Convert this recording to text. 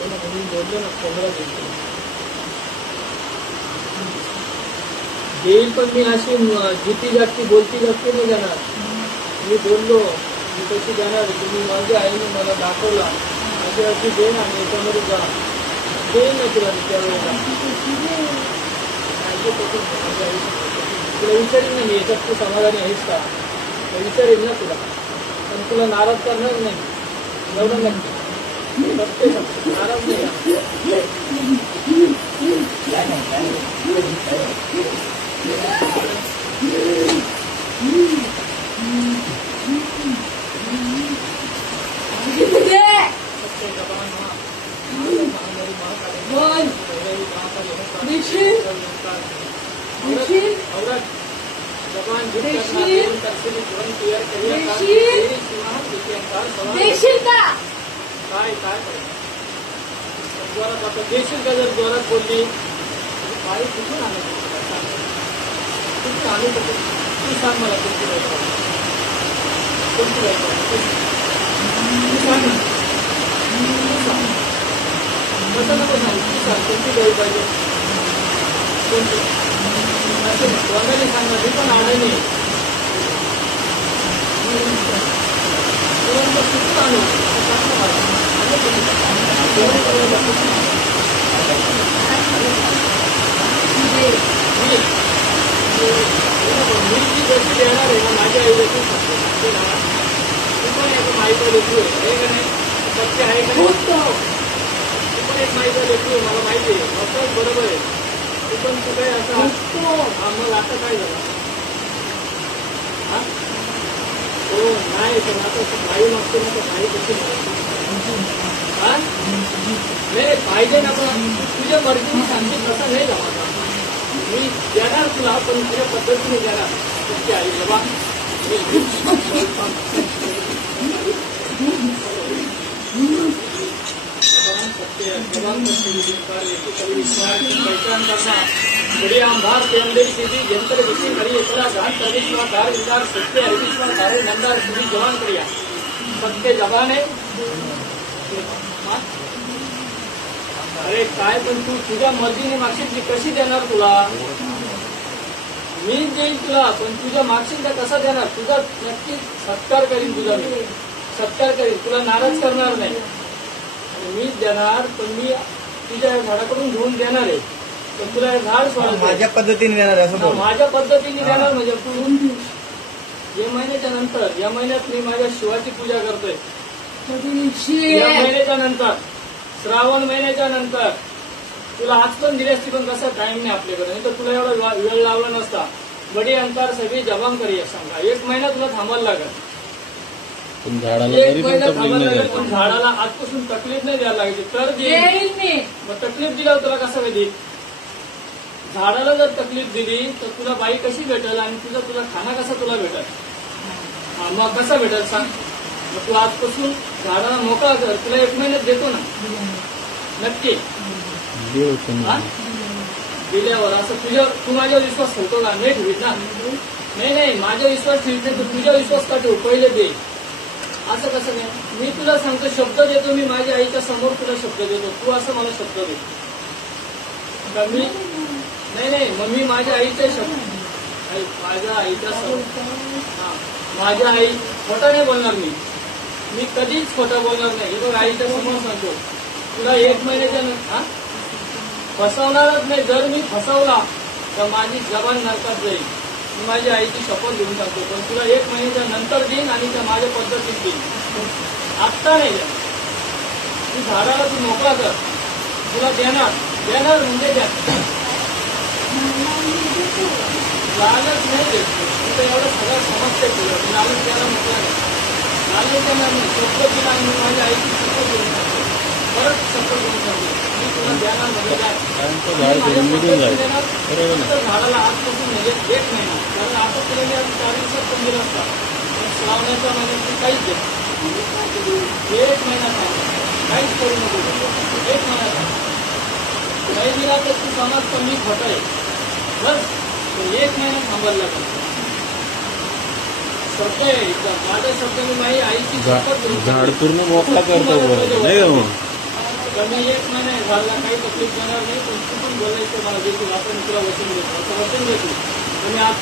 मी बोललो ना 15 देईल, पण मी अशी जिती जागती बोलती जागती नाही जाणार. मी बोललो मी कशी जाणार. तुम्ही माझ्या आईने मला दाखवला माझी अशी देईन आणि याच्यामध्ये जा देईन ना तुला त्यावेळेला. तुला विचारेन ना मी याच्यात तू समाधानी आहेस का, विचारेन ना तुला, पण तुला नाराज करणार नाही एवढं नक्की. नाराज नाही. देशील का जर जोरात बोलली बाई कुठून आणू शकतो. तू सांग मला कोणती बाई सांग ना. कसं नको सांग, तू सांग कोणती बाई पाहिजे. कोणती असे वंगाने सांग ना. मी पण आणायनी कुठून आणू सांग ना मला. मी जी गोष्टी देणार आहे ना माझ्या आईला तू सांगते ना. तू पण एक माईचा लेकरू आहे का नाही, सत्य आहे का नाही. तू पण एक माईचा लेकरू आहे मला माहिती आहे. असं बरोबर आहे. तू पण तू काय असं मग आता काय झालं. हा हो नाही पण आता बाई मागतो ना तर बाई कशी हा नाही पाहिजे ना. पण तुझ्या मर्जीने सांगते तसं नाही जमा. मी देणार तुला पण तुझ्या पद्धतीने देणार. तुझी आई बाबा पहचान करना बड़ी आमदार के अंदर सीधी यंत्र विषय करी एकला घाट सर्विश्वा धार विचार सत्य हरिश्वा धारे नंदार सीधी जवान करिया सत्य जवान है. अरे काय पण तू तुझ्या मर्जीने मागशील कशी देणार तुला. मी देईन तुला पण तुझ्या मागशील तर कसा देणार. तुझा नक्की सत्कार करीन. तुझा मी सत्कार करीन. तुला नाराज करणार नाही. मीच देणार पण मी तुझ्या झाडाकडून घेऊन देणार आहे. पण तुला हे झाड सोडायचं माझ्या पद्धतीने देणार असं. माझ्या पद्धतीने देणार म्हणजे तू या महिन्याच्या नंतर. या महिन्यात मी माझ्या शिवाची पूजा करतोय. या महिन्याच्या नंतर श्रावण महिन्याच्या नंतर तुला आज पण दिली असती पण कसा टाइम नाही आपल्याकडे. नाही तर तुला एवढा वेळ लावला नसता. बडी अंतर सगळी जबान करूया सांगा. 1 महिना तुला थांबायला लागेल. 1 महिना थांबायला लागेल पण झाडाला आजपासून तकलीफ नाही द्यायला लागली तर देईल. मग तकलीफ दिल्यावर तुला कसं काय देईल. झाडाला जर तकलीफ दिली तर तुला बाई कशी भेटेल आणि तुला खाना कसा तुला भेटेल. मग कसा भेटेल सांग. मग तू आजपासून झाडाला मोकळा कर. तुला 1 महिन्यात देतो ना नक्की. दिल्यावर असं तू माझ्यावर विश्वास ठेवतो का. नाही ठेवीत ना. नाही माझा विश्वास ठेवत नाही तर तुझा विश्वास का ठेवू. पहिले दे. असं कसं नाही. मी तुला सांगतो शब्द देतो. मी माझ्या आईच्या समोर तुला शब्द देतो. तू असं मला शब्द दे का. मी नाही मग मी माझ्या आईच्या शब्द माझ्या आईच्या समोर माझ्या आई खोटा नाही बोलणार. मी कधीच खोटं बोलणार नाही. हे बघ आईच्या समोर सांगतो तुला 1 महिन्याच्या फसवणारच नाही. जर मी फसवला तर माझी जबान नरकात जाईल. मी माझ्या आईची शपथ घेऊन सांगतो. पण तुला 1 महिन्याच्या नंतर देईन आणि त्या माझ्या पद्धतीत देईन. आत्ता नाही द्या. तू झाडाला तू मोकळा कर. तुला देणार म्हणजे द्या. लालच नाही देत. तुला एवढं सगळं समजते तुला. लालच द्यायला मोकळा नाही. लालच देणार नाही. शपथ दिला आणि माझ्या आईची शपथ घेऊन सांगतो. परत शपथ घेऊन सांगतो मी तुला देणार म्हणजे झाडाला आजपासून म्हणजे 1 महिना. कारण आता तुला मी आता 4 दिवसात पण दिला असता. पण श्रावणाच्या महिन्यात काहीच देत. 1 महिना काहीच करू नको. 1 महिना नाही दिला तर तू समाज कमी खोटा आहे. बस 1 महिना थांबायला लागला. शब्द आहे माझा शब्द. मी माझी आईची शपथ झाड पूर्ण मोकळा करतो. कमी 1 महिना झाला काही तकलीफ देणार नाही, पण तू पण बोलायचं मला देखील आपण तुला वचन देतो असं वचन देतो. तुम्ही आज